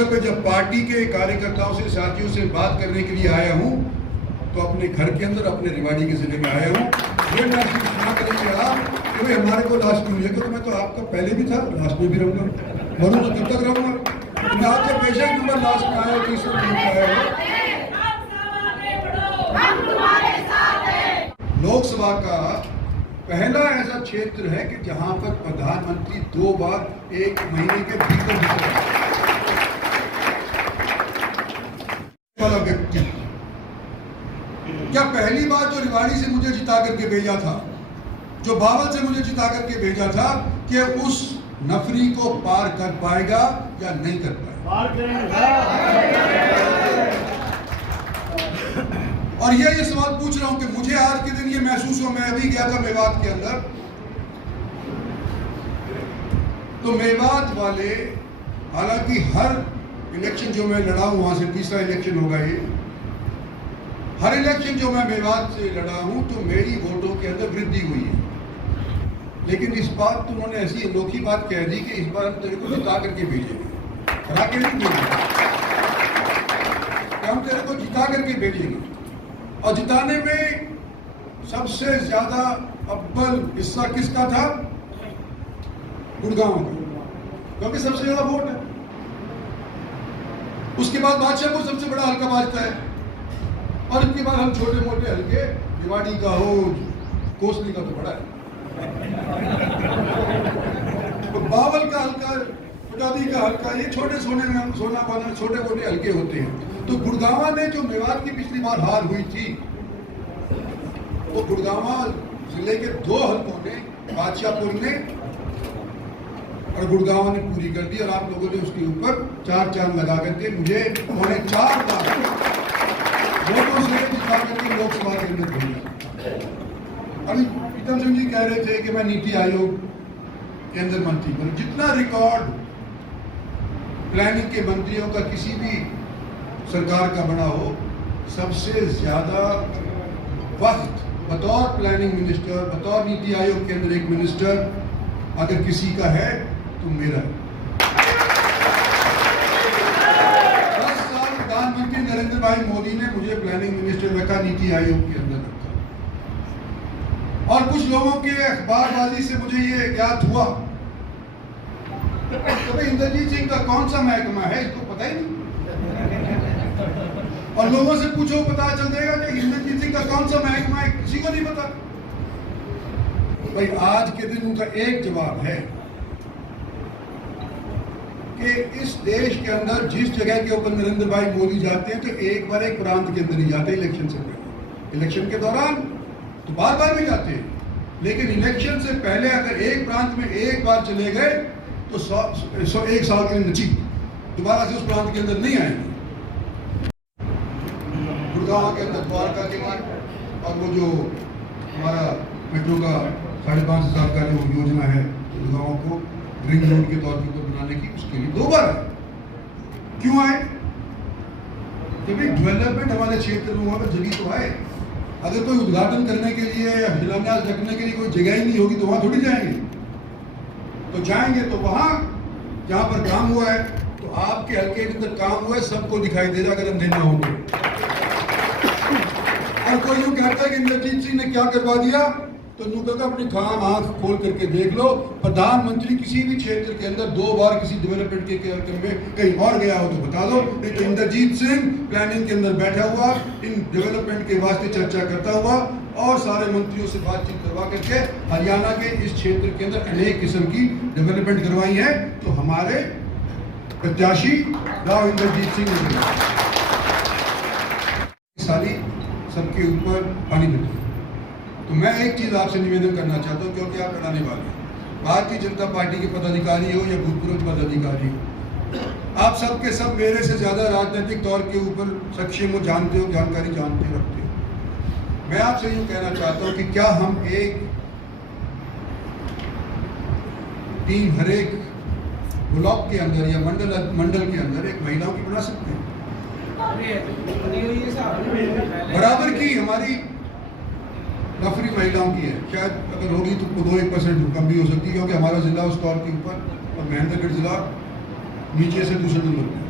जब पार्टी के कार्यकर्ताओं से, साथियों से बात करने के लिए आया हूं तो अपने घर के अंदर, अपने रेवाड़ी के जिले में आया हूं। ये महसूस ना करेंगे आप कि भाई हमारे को लास्ट क्यों मिलेगा, तो मैं तो आपका पहले भी था, लास्ट में भी रहूंगा, मरूँ तो तब तक रहूंगा। मैं आपके बेशक नंबर लास्ट में आया, तीसरे नंबर में आया हूँ। लोकसभा का पहला ऐसा क्षेत्र है कि जहां पर प्रधानमंत्री 2 बार 1 महीने के भीतर वाला व्यक्ति, क्या पहली बार जो रेवाड़ी से मुझे जिता करके भेजा था, जो बावल से मुझे जिता करके भेजा था, कि उस नफरी को पार कर पाएगा या नहीं कर पाएगा? और ये सवाल पूछ रहा हूं कि मुझे आज के दिन ये महसूस हुआ। मैं अभी गया था मेवात के अंदर, तो मेवात वाले, हालांकि हर इलेक्शन जो मैं लड़ा हूं, वहां से तीसरा इलेक्शन होगा ये, हर इलेक्शन जो मैं मेवात से लड़ा हूं तो मेरी वोटों के अंदर वृद्धि हुई है। लेकिन इस बार तो उन्होंने ऐसी अनोखी बात कह दी कि इस बार हम तेरे को जिता करके भेजेंगे, हरा के नहीं भेजेंगे, हम तेरे को जिता करके भेजेंगे। और जिताने में सबसे ज्यादा अव्वल हिस्सा किसका था? गुड़गांव का, क्योंकि सबसे ज्यादा वोट है। उसके बाद बादशाहपुर सबसे बड़ा हल्का बाजता है, और इसके बाद हम छोटे मोटे हल्के, रेवाड़ी का हो, कोसली का तो बड़ा है, तो बावल का हल्का, फुटादी का हल्का, ये छोटे सोना छोटे मोटे हल्के होते हैं। तो गुड़गांव ने जो मेवात की पिछली बार हार हुई थी, वो गुड़गांव जिले के 2 हल्कों ने, बादशाहपुर ने और गुड़गांव ने पूरी कर दी। और आप लोगों ने उसके ऊपर 4 चांद लगा करके मुझे 4.5 लाख वोटों से जिता करके लोकसभा के अंदर भेजा। अभी प्रीतम सिंह जी कह रहे थे कि मैं नीति आयोग के अंदर मंत्री बनूं। जितना रिकॉर्ड प्लानिंग के मंत्रियों का किसी भी सरकार का बना हो, सबसे ज्यादा वक्त बतौर प्लानिंग मिनिस्टर, बतौर नीति आयोग के अंदर एक मिनिस्टर अगर किसी का है तो मेरा। 10 साल प्रधानमंत्री नरेंद्र भाई मोदी ने मुझे प्लानिंग मिनिस्टर रखा, नीति आयोग के अंदर रखा। और कुछ लोगों के अखबारबाजी से मुझे ये ज्ञात हुआ कि इंद्रजीत सिंह का कौन सा महकमा है, इसको पता ही नहीं। और लोगों से पूछो, पता चल जाएगा कि इंद्रजीत सिंह का कौन सा महकमा है, किसी को नहीं पता। भाई आज के दिन उनका एक जवाब है कि इस देश के अंदर जिस जगह के ऊपर नरेंद्र भाई मोदी जाते हैं तो एक बार एक प्रांत के अंदर नहीं जाते इलेक्शन से पहले। इलेक्शन के दौरान तो बार बार भी जाते हैं, लेकिन इलेक्शन से पहले अगर एक प्रांत में एक बार चले गए तो 1 साल के लिए नची, दोबारा से उस प्रांत के अंदर नहीं आएंगे। गुड़गांव के अंदर द्वारका के मार्ग, और वो जो हमारा मेट्रो का 5,500 का जो योजना है गुड़गांव को रिंग रोड के तौर पर बनाने की, उसके लिए 2 बार आए। क्यों आए? क्योंकि डेवलपमेंट हमारे क्षेत्र में वहां पर जगह तो आए। अगर कोई उद्घाटन करने के लिए या शिलान्यास रखने के लिए कोई जगह ही नहीं होगी तो वहां थोड़ी जाएंगे। तो जाएंगे तो वहां जहां पर काम हुआ है, तो आपके हल्के के अंदर काम हुआ है, सबको दिखाई दे रहा अगर अंधेरा होंगे। और कोई यूं कहता है कि इंद्रजीत सिंह ने क्या करवा दिया, तो यूं कहता अपनी काम आंख खोल करके देख लो। प्रधानमंत्री किसी भी क्षेत्र के अंदर 2 बार किसी डेवलपमेंट के कार्यक्रम में कहीं और गया हो तो बता दो, नहीं तो इंद्रजीत सिंह प्लानिंग के अंदर बैठा हुआ, इन डेवलपमेंट के वास्ते चर्चा करता हुआ और सारे मंत्रियों से बातचीत करवा करके हरियाणा के इस क्षेत्र के अंदर अनेक किस्म की डेवलपमेंट करवाई है। तो हमारे प्रत्याशी राव इंद्रजीत सिंह ने सारी सबके ऊपर पानी देते। तो मैं एक चीज आपसे निवेदन करना चाहता हूं, क्योंकि आप लड़ाने वाले हैं, भारतीय जनता पार्टी के पदाधिकारी हो या भूतपूर्व पदाधिकारी हो, आप सब के सब मेरे से ज्यादा राजनीतिक तौर के ऊपर सक्षम हो, जानते हो, जानकारी जानते रखते हो। मैं आपसे यूं कहना चाहता हूं कि क्या हम एक टीम हर एक ब्लॉक के अंदर या मंडल के अंदर एक महिलाओं की बना सकते हैं? बराबर की हमारी नफरी महिलाओं की है, शायद अगर होगी तो 2-1% कम भी हो सकती है, क्योंकि हमारा जिला उस तौर के ऊपर और महेंद्रगढ़ जिला नीचे से दूसरे नंबर पर।